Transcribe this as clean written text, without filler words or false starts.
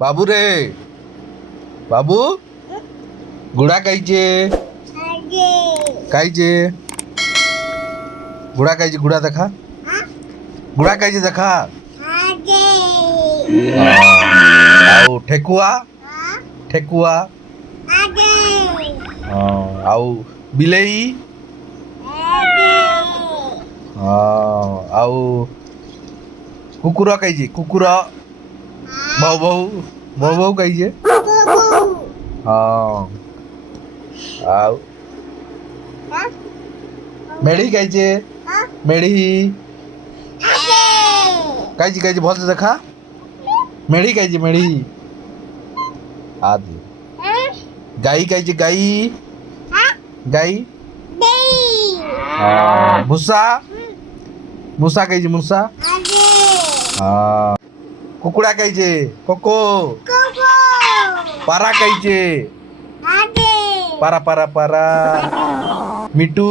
बाबू रे बाबू घोडा कायचे कायचे घोडा कायचे घोडा देखा घोडा कायचे देखा आउ ठेकुआ ठेकुआ आउ बिलेई आउ कुकुर कायचे कुकुर भाऊ भाऊ भाऊ भाऊ कायचे आउ मेढी कायचे मेढी कायची कायची भलसे देखा मेढी कायची मेढी आदि गाई कायची गाई गाई मुसा मुसा कायची मुसा कुकुडा कायचे कोको पारा कायचे पारा पारा पारा मिठू